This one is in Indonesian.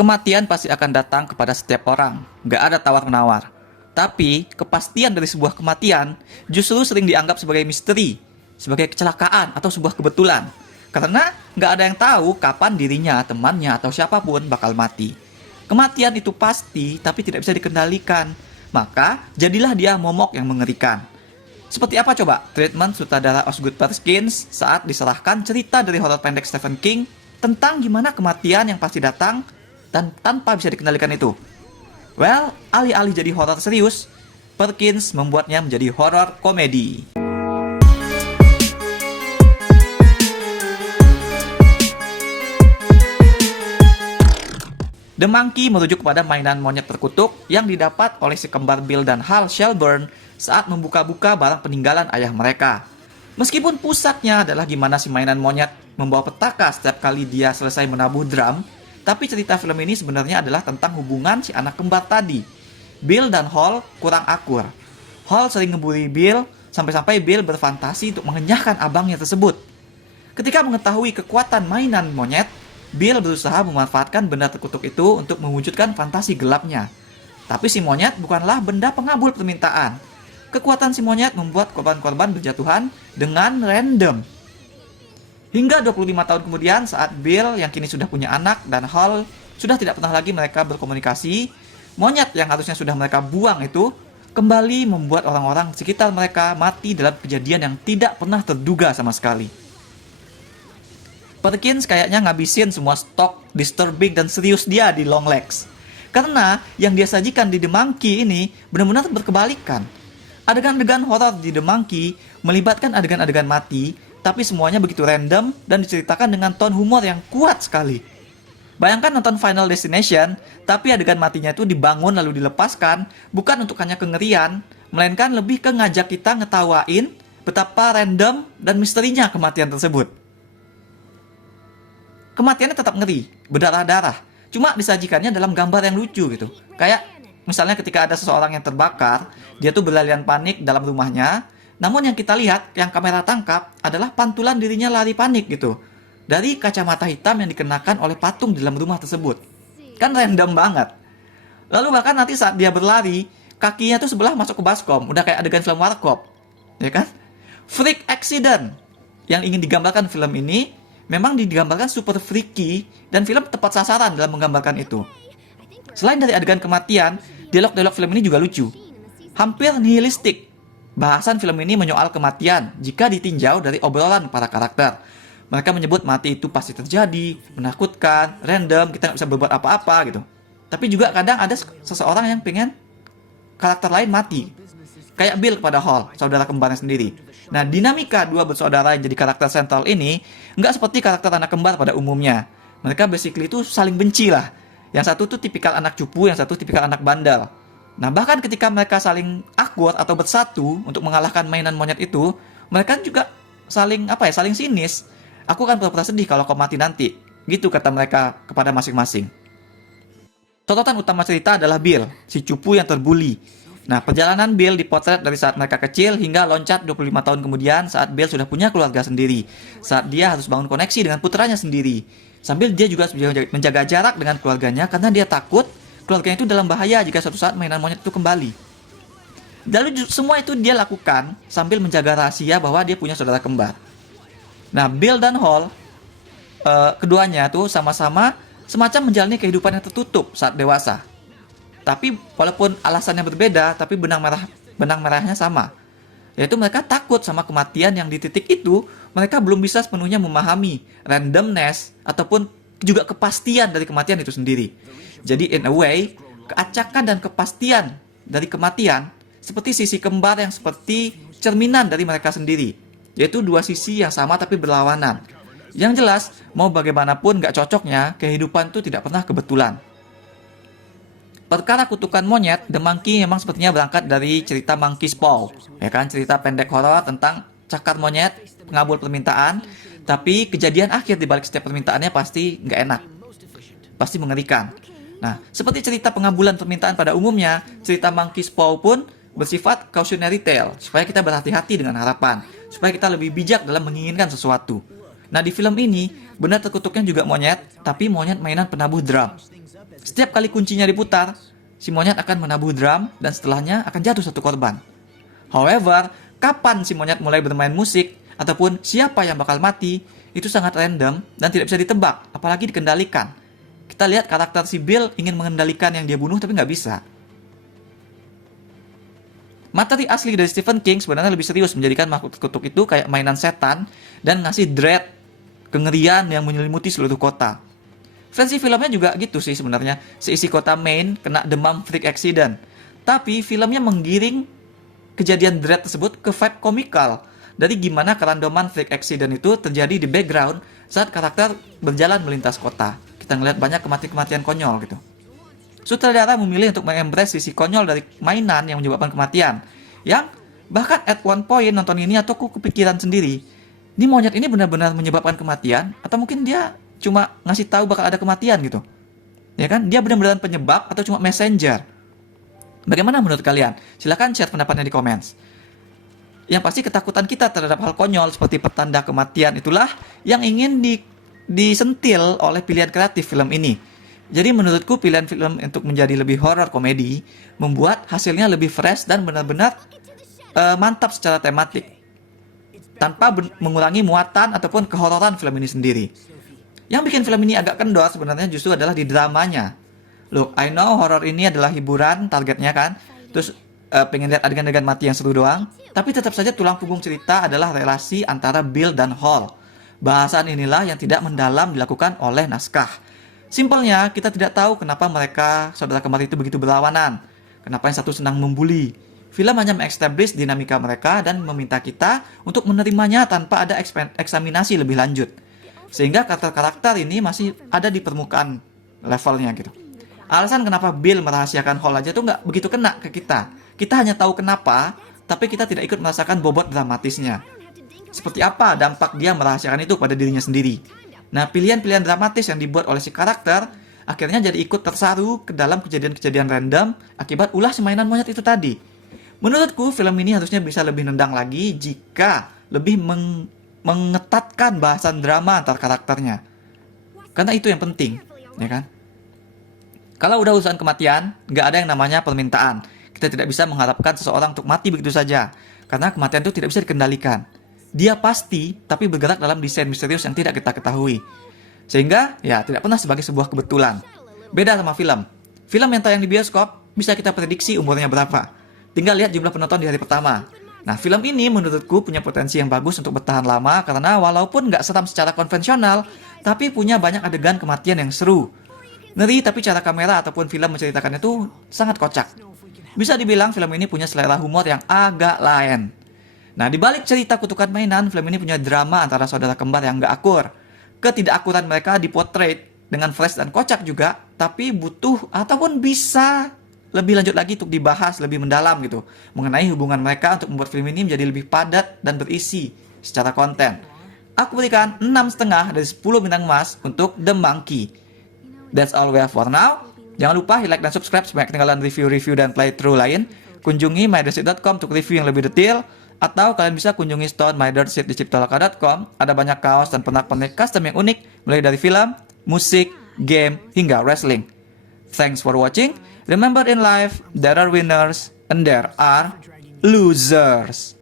Kematian pasti akan datang kepada setiap orang, nggak ada tawar-menawar. Tapi, kepastian dari sebuah kematian justru sering dianggap sebagai misteri, sebagai kecelakaan atau sebuah kebetulan. Karena nggak ada yang tahu kapan dirinya, temannya, atau siapapun bakal mati. Kematian itu pasti, tapi tidak bisa dikendalikan. Maka, jadilah dia momok yang mengerikan. Seperti apa coba treatment sutradara Osgood Perkins saat diserahkan cerita dari horor pendek Stephen King tentang gimana kematian yang pasti datang dan tanpa bisa dikendalikan itu? Well, alih-alih jadi horor serius, Perkins membuatnya menjadi horor komedi. The Monkey merujuk kepada mainan monyet terkutuk yang didapat oleh si kembar Bill dan Hal Shelburne saat membuka-buka barang peninggalan ayah mereka. Meskipun pusatnya adalah gimana si mainan monyet membawa petaka setiap kali dia selesai menabuh drum, tapi cerita film ini sebenarnya adalah tentang hubungan si anak kembar tadi. Bill dan Hal kurang akur. Hal sering ngebully Bill, sampai-sampai Bill berfantasi untuk mengenyahkan abangnya tersebut. Ketika mengetahui kekuatan mainan monyet, Bill berusaha memanfaatkan benda terkutuk itu untuk mewujudkan fantasi gelapnya. Tapi si monyet bukanlah benda pengabul permintaan. Kekuatan si monyet membuat korban-korban berjatuhan dengan random. Hingga 25 tahun kemudian saat Bill yang kini sudah punya anak dan Hal sudah tidak pernah lagi mereka berkomunikasi, monyet yang harusnya sudah mereka buang itu kembali membuat orang-orang sekitar mereka mati dalam kejadian yang tidak pernah terduga sama sekali. Perkins kayaknya ngabisin semua stok disturbing dan serius dia di Longlegs. Karena yang dia sajikan di The Monkey ini benar-benar berkebalikan. Adegan-adegan horor di The Monkey melibatkan adegan-adegan mati, tapi semuanya begitu random dan diceritakan dengan tone humor yang kuat sekali. Bayangkan nonton Final Destination, tapi adegan matinya itu dibangun lalu dilepaskan, bukan untuk hanya kengerian, melainkan lebih ke ngajak kita ngetawain betapa random dan misterinya kematian tersebut. Kematiannya tetap ngeri, berdarah-darah. Cuma disajikannya dalam gambar yang lucu gitu. Kayak misalnya ketika ada seseorang yang terbakar, dia tuh berlarian panik dalam rumahnya. Namun yang kita lihat, yang kamera tangkap adalah pantulan dirinya lari panik gitu. Dari kacamata hitam yang dikenakan oleh patung di dalam rumah tersebut. Kan random banget. Lalu bahkan nanti saat dia berlari, kakinya tuh sebelah masuk ke baskom. Udah kayak adegan film Warkop. Ya kan? Freak accident yang ingin digambarkan film ini memang digambarkan super freaky dan film tepat sasaran dalam menggambarkan itu. Selain dari adegan kematian, dialog-dialog film ini juga lucu. Hampir nihilistik. Bahasan film ini menyoal kematian jika ditinjau dari obrolan para karakter. Mereka menyebut mati itu pasti terjadi, menakutkan, random, kita nggak bisa berbuat apa-apa gitu. Tapi juga kadang ada seseorang yang pengen karakter lain mati. Kayak Bill kepada Hal, saudara kembarnya sendiri. Nah, dinamika dua bersaudara yang jadi karakter sentral ini nggak seperti karakter anak kembar pada umumnya. Mereka basically itu saling benci lah. Yang satu tuh tipikal anak cupu, yang satu tipikal anak bandel. Nah, bahkan ketika mereka saling akur atau bersatu untuk mengalahkan mainan monyet itu, mereka juga saling sinis. Aku kan pura-pura sedih kalau kau mati nanti. Gitu kata mereka kepada masing-masing. Sorotan utama cerita adalah Bill, si cupu yang terbuli. Nah, perjalanan Bill dipotret dari saat mereka kecil hingga loncat 25 tahun kemudian saat Bill sudah punya keluarga sendiri. Saat dia harus bangun koneksi dengan putranya sendiri. Sambil dia juga menjaga jarak dengan keluarganya karena dia takut keluarganya itu dalam bahaya jika suatu saat mainan monyet itu kembali. Lalu semua itu dia lakukan sambil menjaga rahasia bahwa dia punya saudara kembar. Nah, Bill dan Hal, keduanya tuh sama-sama semacam menjalani kehidupan yang tertutup saat dewasa. Tapi walaupun alasannya berbeda, tapi benang merahnya sama. Yaitu mereka takut sama kematian yang di titik itu mereka belum bisa sepenuhnya memahami randomness ataupun juga kepastian dari kematian itu sendiri. Jadi in a way, keacakan dan kepastian dari kematian seperti sisi kembar yang seperti cerminan dari mereka sendiri. Yaitu dua sisi yang sama tapi berlawanan. Yang jelas, mau bagaimanapun gak cocoknya, kehidupan itu tidak pernah kebetulan. Perkara kutukan monyet, The Monkey memang sepertinya berangkat dari cerita Monkey's Paw. Ya kan, cerita pendek horor tentang cakar monyet, pengabul permintaan. Tapi kejadian akhir di balik setiap permintaannya pasti nggak enak. Pasti mengerikan. Nah, seperti cerita pengabulan permintaan pada umumnya, cerita Monkey's Paw pun bersifat cautionary tale. Supaya kita berhati-hati dengan harapan. Supaya kita lebih bijak dalam menginginkan sesuatu. Nah, di film ini, benda terkutuknya juga monyet, tapi monyet mainan penabuh drum. Setiap kali kuncinya diputar, si monyet akan menabuh drum dan setelahnya akan jatuh satu korban. However, kapan si monyet mulai bermain musik ataupun siapa yang bakal mati itu sangat random dan tidak bisa ditebak, apalagi dikendalikan. Kita lihat karakter si Bill ingin mengendalikan yang dia bunuh tapi nggak bisa. Materi asli dari Stephen King sebenarnya lebih serius, menjadikan makhluk terkutuk itu kayak mainan setan dan ngasih dread, kengerian yang menyelimuti seluruh kota. Versi filmnya juga gitu sih sebenarnya, seisi kota Maine kena demam freak accident. Tapi filmnya menggiring kejadian dread tersebut ke vibe komikal, dari gimana kerandoman freak accident itu terjadi di background saat karakter berjalan melintas kota. Kita ngeliat banyak kematian konyol gitu. Sutradara memilih untuk mengembrace sisi konyol dari mainan yang menyebabkan kematian. Yang bahkan at one point nonton ini atau aku kepikiran sendiri, ini monyet ini benar-benar menyebabkan kematian atau mungkin dia cuma ngasih tahu bakal ada kematian gitu. Ya kan? Dia benar-benar penyebab atau cuma messenger? Bagaimana menurut kalian? Silahkan share pendapatnya di komen. Yang pasti ketakutan kita terhadap hal konyol seperti petanda kematian itulah yang ingin disentil oleh pilihan kreatif film ini. Jadi menurutku pilihan film untuk menjadi lebih horror komedi membuat hasilnya lebih fresh dan benar-benar mantap secara tematik tanpa mengurangi muatan ataupun kehororan film ini sendiri. Yang bikin film ini agak kendor sebenarnya justru adalah di dramanya. Look, I know horror ini adalah hiburan targetnya kan, terus pengen lihat adegan-adegan mati yang seru doang, tapi tetap saja tulang punggung cerita adalah relasi antara Bill dan Hall. Bahasan inilah yang tidak mendalam dilakukan oleh naskah. Simpelnya, kita tidak tahu kenapa mereka, saudara kembar itu begitu berlawanan. Kenapa yang satu senang membuli. Film hanya mengestablish dinamika mereka dan meminta kita untuk menerimanya tanpa ada eksaminasi lebih lanjut. Sehingga karakter-karakter ini masih ada di permukaan levelnya gitu. Alasan kenapa Bill merahasiakan Hall aja tuh nggak begitu kena ke kita. Kita hanya tahu kenapa, tapi kita tidak ikut merasakan bobot dramatisnya. Seperti apa dampak dia merahasiakan itu pada dirinya sendiri. Nah, pilihan-pilihan dramatis yang dibuat oleh si karakter akhirnya jadi ikut tersaru ke dalam kejadian-kejadian random akibat ulah si mainan monyet itu tadi. Menurutku, film ini harusnya bisa lebih nendang lagi jika lebih mengetatkan bahasan drama antar karakternya. Karena itu yang penting, ya kan? Kalau udah urusan kematian, nggak ada yang namanya permintaan. Kita tidak bisa mengharapkan seseorang untuk mati begitu saja, karena kematian itu tidak bisa dikendalikan. Dia pasti, tapi bergerak dalam desain misterius yang tidak kita ketahui. Sehingga, ya tidak pernah sebagai sebuah kebetulan. Beda sama film. Film yang tayang di bioskop, bisa kita prediksi umurnya berapa. Tinggal lihat jumlah penonton di hari pertama. Nah, film ini menurutku punya potensi yang bagus untuk bertahan lama, karena walaupun nggak seram secara konvensional, tapi punya banyak adegan kematian yang seru. Ngeri, tapi cara kamera ataupun film menceritakannya itu sangat kocak. Bisa dibilang film ini punya selera humor yang agak lain. Nah, di balik cerita kutukan mainan, film ini punya drama antara saudara kembar yang gak akur. Ketidakakuran mereka dipotret dengan fresh dan kocak juga, tapi butuh ataupun bisa lebih lanjut lagi untuk dibahas lebih mendalam gitu, mengenai hubungan mereka untuk membuat film ini menjadi lebih padat dan berisi secara konten. Aku berikan 6,5 dari 10 bintang emas untuk The Monkey. That's all we have for now. Jangan lupa like dan subscribe supaya ketinggalan review-review dan playthrough lain. Kunjungi mydersit.com untuk review yang lebih detail. Atau kalian bisa kunjungi store mydersit di ciptaloka.com. Ada banyak kaos dan pernak-pernik custom yang unik, mulai dari film, musik, game, hingga wrestling. Thanks for watching. Remember in life, there are winners and there are losers.